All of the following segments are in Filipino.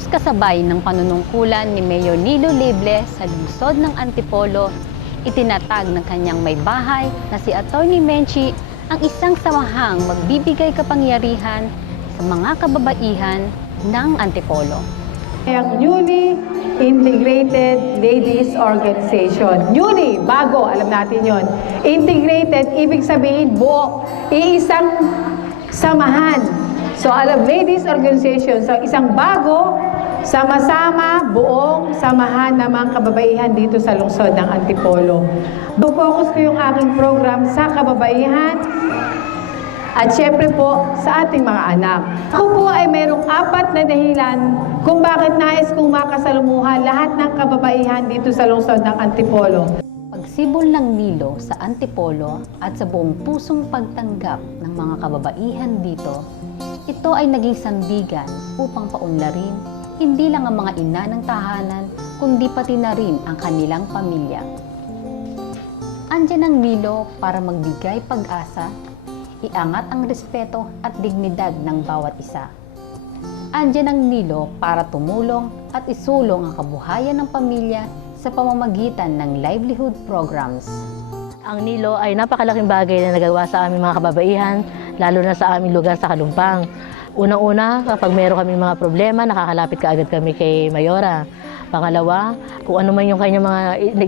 Halos kasabay ng panunungkulan ni Mayor Nilo Lible sa lungsod ng Antipolo, itinatag ng kanyang may bahay na si Atty. Menchie ang isang samahang magbibigay kapangyarihan sa mga kababaihan ng Antipolo. Ang newly integrated ladies organization. Newly, bago, alam natin yon. Integrated, ibig sabihin buo, iisang samahan. So, alam, ladies organization, so isang bago, sama-sama, buong samahan ng mga kababaihan dito sa lungsod ng Antipolo. Focus ko yung aking program sa kababaihan, at syempre po, sa ating mga anak. Ako po ay mayroong 4 na dahilan kung bakit nais kong makasalumuhan lahat ng kababaihan dito sa lungsod ng Antipolo. Pagsibol ng Nilo sa Antipolo at sa buong pusong pagtanggap ng mga kababaihan dito, ito ay naging sandigan upang paunlarin hindi lang ang mga ina ng tahanan, kundi pati na rin ang kanilang pamilya. Andiyan ang Nilo para magbigay pag-asa, iangat ang respeto at dignidad ng bawat isa. Andiyan ang Nilo para tumulong at isulong ang kabuhayan ng pamilya sa pamamagitan ng livelihood programs. Ang Nilo ay napakalaking bagay na nagawa sa aming mga kababaihan, lalo na sa aming lugar sa Kalumpang. Unang-una, kapag meron kaming mga problema, nakakalapit kaagad kami kay Mayora. Pangalawa, kung ano man yung kanyang mga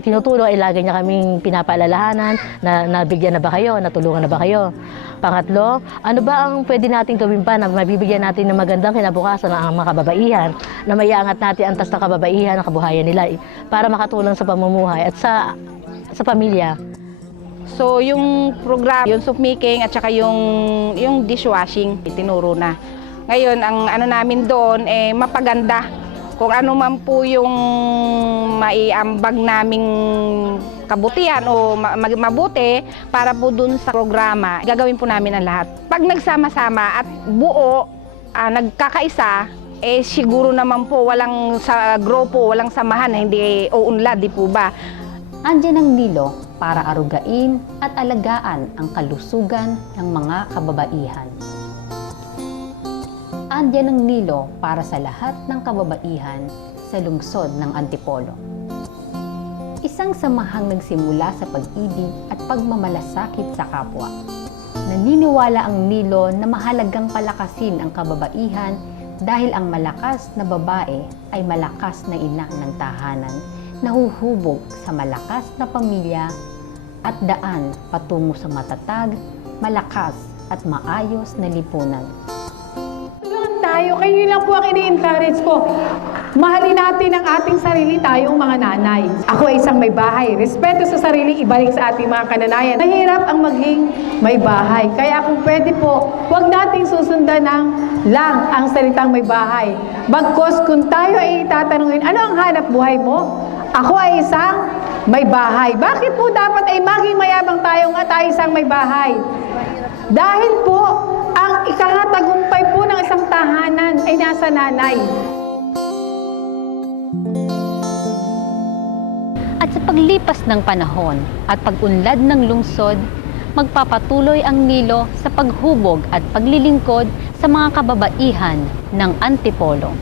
tinutulong, ay lagi niya kaming pinapaalalahanan na nabigyan na ba kayo, natulungan na ba kayo. Pangatlo, ano ba ang pwede natin gawin pa na mabibigyan natin ng magandang kinabukasan ng mga kababaihan, na maiangat natin ang tas ng kababaihan, ang kabuhayan nila para makatulong sa pamumuhay at sa pamilya. So yung program, yung soup making at saka yung dishwashing, itinuro na. Ngayon, ang ano namin doon, mapaganda. Kung ano man po yung maiambag naming kabutihan o mabuti para po dun sa programa, gagawin po namin ang lahat. Pag nagsama-sama at buo, nagkakaisa, siguro naman po walang sa grupo, walang samahan na hindi uunlad, di po ba? Andiyan ang Nilo para arugain at alagaan ang kalusugan ng mga kababaihan. Andiyan ang Nilo para sa lahat ng kababaihan sa lungsod ng Antipolo. Isang samahang nagsimula sa pag-ibig at pagmamalasakit sa kapwa. Naniniwala ang Nilo na mahalagang palakasin ang kababaihan dahil ang malakas na babae ay malakas na ina ng tahanan, nahuhubog sa malakas na pamilya at daan patungo sa matatag, malakas at maayos na lipunan. Tayo, kayo lang po ang ini-encourage ko. Mahalin natin ang ating sarili, tayong mga nanay. Ako ay isang may bahay. Respeto sa sarili, ibalik sa ating mga kananayan. Mahirap ang maging may bahay. Kaya kung pwede po, huwag nating susundan ng lang ang salitang may bahay. Bagkos kung tayo ay tatanungin, ano ang hanap buhay mo? Ako ay isang may bahay. Bakit po dapat ay maging mayabang tayo nga tayo isang may bahay? Dahil po, ang ikakatagumpay po ng isang tahanan ay nasa nanay. At sa paglipas ng panahon at pag-unlad ng lungsod, magpapatuloy ang Nilo sa paghubog at paglilingkod sa mga kababaihan ng Antipolo.